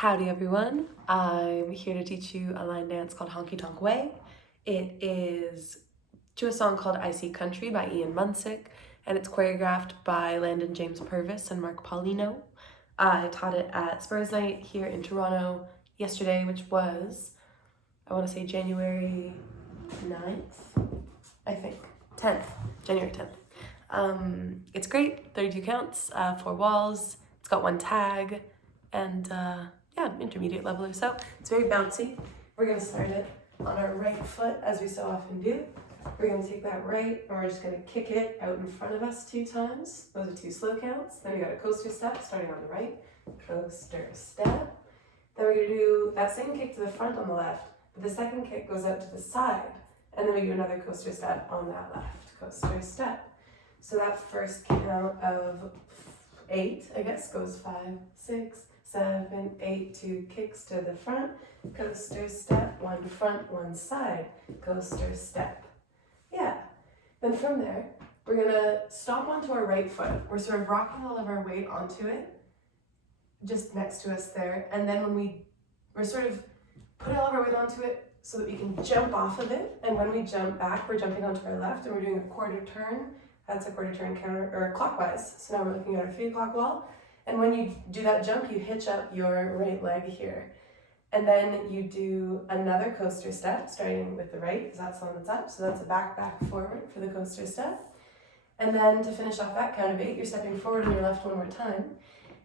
Howdy everyone, I'm here to teach you a line dance called Honky Tonk Way. It is to a song called I See Country by Munsick, and it's choreographed by Landon, Purvis, and Paulino. I taught it at SPURS night here in Toronto yesterday, which was, I want to say January 9th, I think, 10th, January 10th. It's great, 32 counts, 4 walls, it's got 1 tag, and yeah, intermediate level or so. It's very bouncy. We're gonna start it on our right foot as we so often do. We're gonna take that right and we're just gonna kick it out in front of us 2 times. Those are 2 slow counts. Then we got a coaster step starting on the right, coaster step. Then we're gonna do that same kick to the front on the left, but the second kick goes out to the side. And then we do another coaster step on that left, coaster step. So that first count of 8, I guess, goes 5, 6, 7, 8, 2 kicks to the front, coaster step, 1 front, 1 side, coaster step. Yeah. Then from there, we're gonna stomp onto our right foot. We're sort of rocking all of our weight onto it, just next to us there. And then when we're sort of putting all of our weight onto it so that we can jump off of it. And when we jump back, we're jumping onto our left and we're doing a quarter turn. That's a quarter turn counter, or clockwise. So now we're looking at our 3 o'clock wall. And when you do that jump, you hitch up your right leg here. And then you do another coaster step, starting with the right, because that's the one that's up. So that's a back, back, forward for the coaster step. And then to finish off that count of 8, you're stepping forward on your left 1 more time.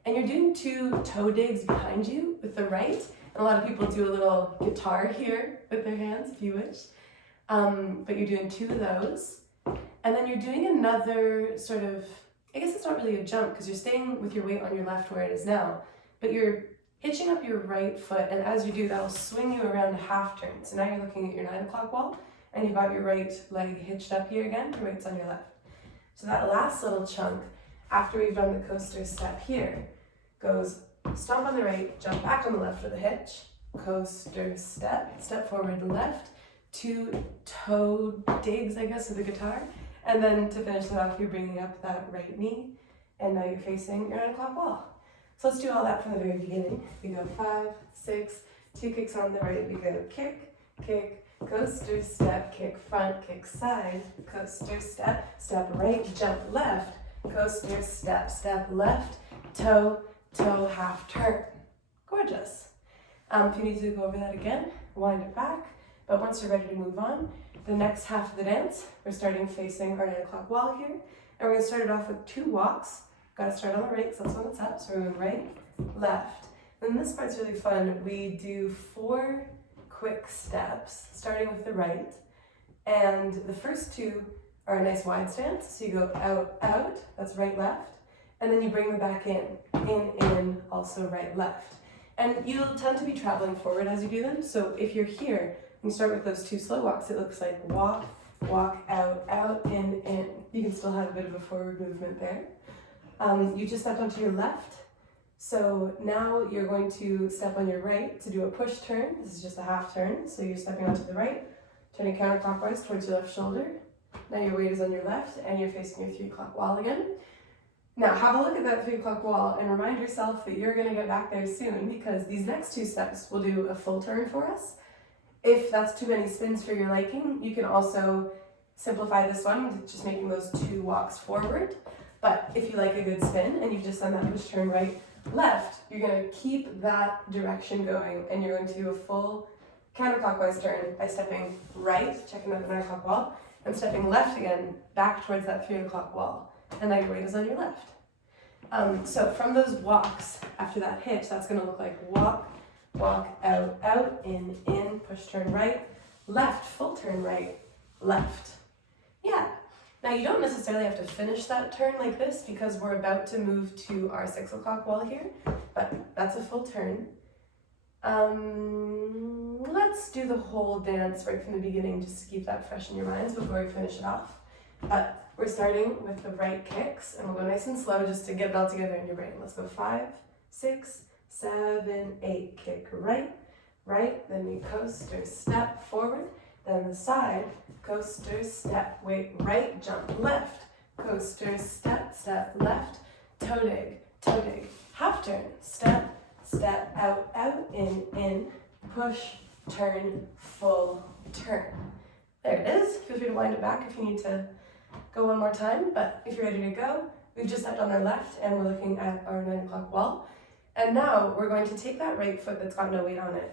And you're doing 2 toe digs behind you with the right. And a lot of people do a little guitar here with their hands, if you wish. But you're doing 2 of those. And then you're doing another sort of, I guess it's not really a jump because you're staying with your weight on your left where it is now, but you're hitching up your right foot, and as you do, that'll swing you around a half turn. So now you're looking at your 9 o'clock wall, and you've got your right leg hitched up here again, your weight's on your left. So that last little chunk, after we've done the coaster step here, goes stomp on the right, jump back on the left with a hitch, coaster step, step forward left, 2 toe digs, I guess, with the guitar. And then to finish it off, you're bringing up that right knee, and now you're facing your 9 o'clock wall. So let's do all that from the very beginning. We go 5, 6, 2 kicks on the right. We go kick, kick, coaster step, kick front, kick side, coaster step, step right, jump left, coaster step, step left, toe, toe, half turn. Gorgeous. If you need to go over that again, wind it back. But once you're ready to move on, the next half of the dance, we're starting facing our 9 o'clock wall here. And we're going to start it off with 2 walks. Got to start on the right because that's when it's up. So we're going right, left. And this part's really fun. We do 4 quick steps, starting with the right. And the first 2 are a nice wide stance. So you go out, out, that's right, left. And then you bring them back in, also right, left. And you'll tend to be traveling forward as you do them. So if you're here, you start with those 2 slow walks. It looks like walk, walk, out, out, in. You can still have a bit of a forward movement there. You just stepped onto your left. So now you're going to step on your right to do a push turn. This is just a half turn. So you're stepping onto the right, turning counterclockwise towards your left shoulder. Now your weight is on your left and you're facing your 3 o'clock wall again. Now have a look at that 3 o'clock wall and remind yourself that you're going to get back there soon because these next 2 steps will do a full turn for us. If that's too many spins for your liking, you can also simplify this one with just making those 2 walks forward. But if you like a good spin and you've just done that push turn right, left, you're going to keep that direction going and you're going to do a full counterclockwise turn by stepping right, checking out the 9 o'clock wall, and stepping left again back towards that 3 o'clock wall. And now your weight is on your left. So from those walks, after that hitch, that's going to look like walk, walk, out, out, in, push, turn right, left, full turn right, left. Yeah. Now you don't necessarily have to finish that turn like this because we're about to move to our 6 o'clock wall here, but that's a full turn. Let's do the whole dance right from the beginning just to keep that fresh in your minds before we finish it off. But we're starting with the right kicks and we'll go nice and slow just to get it all together in your brain. Let's go 5, 6, 7, 8, kick right, right, then we coaster step forward, then the side, coaster step, weight right, jump left, coaster step, step left, toe dig, half turn, step, step, out, in, push, turn, full turn. There it is. Feel free to wind it back if you need to go one more time, but if you're ready to go, we've just stepped on our left and we're looking at our 9 o'clock wall. And now we're going to take that right foot that's got no weight on it.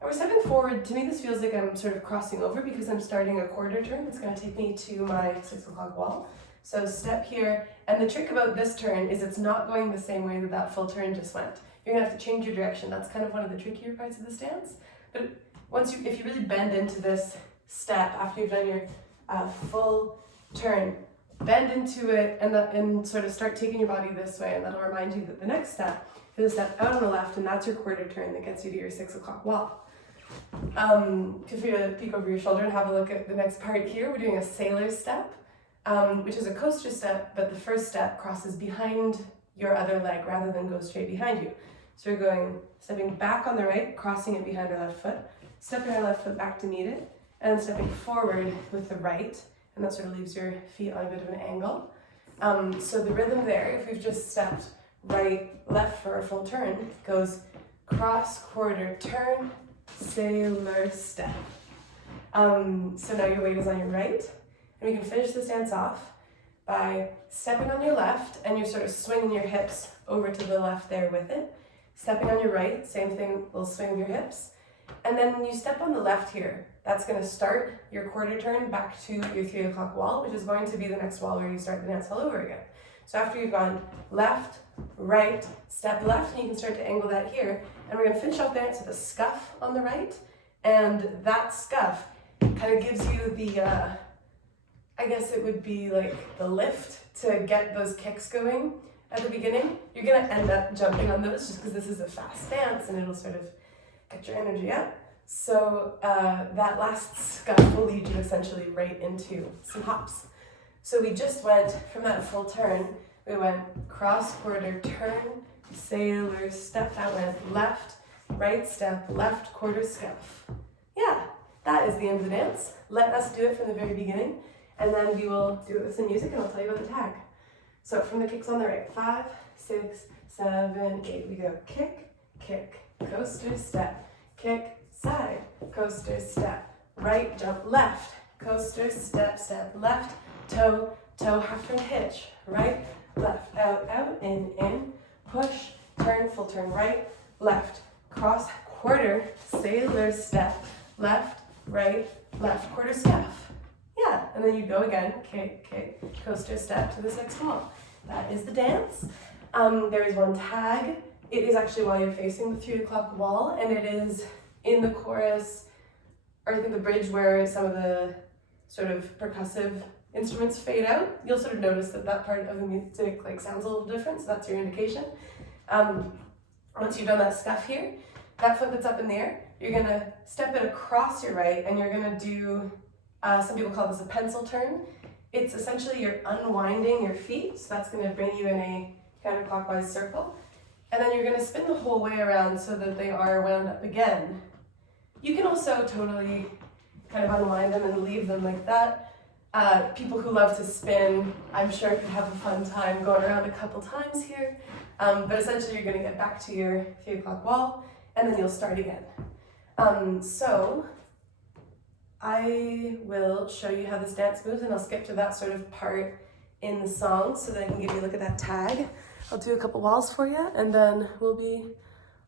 And we're stepping forward. To me, this feels like I'm sort of crossing over because I'm starting a quarter turn that's going to take me to my 6 o'clock wall. So step here, and the trick about this turn is it's not going the same way that that full turn just went. You're going to have to change your direction. That's kind of one of the trickier parts of this dance. But if you really bend into this step after you've done your full turn, bend into it and sort of start taking your body this way, and that'll remind you that the next step is a step out on the left, and that's your quarter turn that gets you to your 6 o'clock wall. Feel free to peek over your shoulder and have a look at the next part here. We're doing a sailor step, which is a coaster step, but the first step crosses behind your other leg rather than go straight behind you. So we're stepping back on the right, crossing it behind our left foot, stepping our left foot back to meet it, and then stepping forward with the right, and that sort of leaves your feet on a bit of an angle. So the rhythm there, if we've just stepped right, left for a full turn, goes cross, quarter, turn, sailor, step. So now your weight is on your right, and we can finish this dance off by stepping on your left, and you're sort of swinging your hips over to the left there with it. Stepping on your right, same thing, little swing of your hips. And then when you step on the left here, that's going to start your quarter turn back to your 3 o'clock wall, which is going to be the next wall where you start the dance all over again. So after you've gone left, right, step left, and you can start to angle that here. And we're going to finish off the dance with a scuff on the right. And that scuff kind of gives you the, I guess it would be like the lift to get those kicks going at the beginning. You're going to end up jumping on those just because this is a fast dance and it'll sort of get your energy up. So that last scuff will lead you essentially right into some hops. So we just went from that full turn, we went cross, quarter, turn, sailor, step, that went left, right step, left, quarter, scuff. Yeah, that is the end of the dance. Let us do it from the very beginning, and then we will do it with some music and I'll tell you about the tag. So from the kicks on the right, 5, 6, 7, 8, we go kick, kick, coaster, step, kick, side, coaster, step, right, jump, left, coaster, step, step, left, toe, toe, half turn, hitch, right, left, out, out, in, push, turn, full turn, right, left, cross, quarter, sailor, step, left, right, left, quarter, scuff. Yeah, and then you go again, kick, kick, coaster, step to this next wall. That is the dance. There is one tag. It is actually while you're facing the 3 o'clock wall, and it is in the chorus, or I think the bridge where some of the sort of percussive instruments fade out. You'll sort of notice that that part of the music sounds a little different, so that's your indication. Once you've done that scuff here, that foot that's up in the air, you're gonna step it across your right, and you're gonna do, some people call this a pencil turn. It's essentially you're unwinding your feet, so that's gonna bring you in a counterclockwise circle. And then you're gonna spin the whole way around so that they are wound up again. You can also totally kind of unwind them and leave them like that. People who love to spin, I'm sure could have a fun time going around a couple times here. But essentially you're gonna get back to your 3 o'clock wall, and then you'll start again. So I will show you how this dance moves, and I'll skip to that sort of part in the song so that I can give you a look at that tag. I'll do a couple walls for you, and then we'll be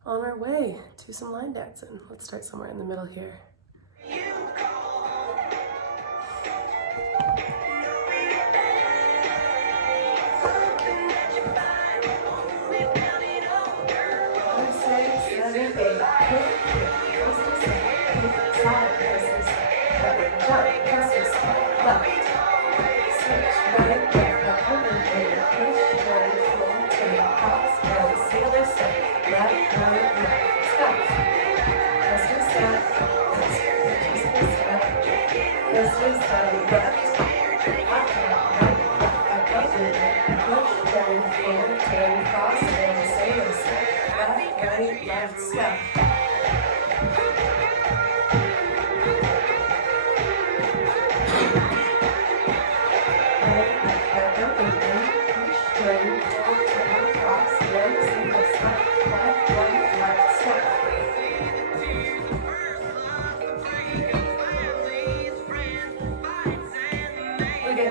on our way to some line dancing. Let's start somewhere in the middle here.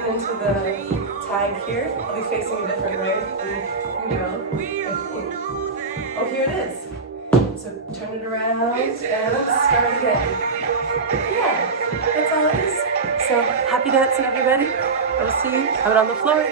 tune into the tag here. I'll be facing a different way. Oh, here it is. So turn it around and start again. Yeah, that's all it is. So happy dancing, everybody. I will see you out on the floor.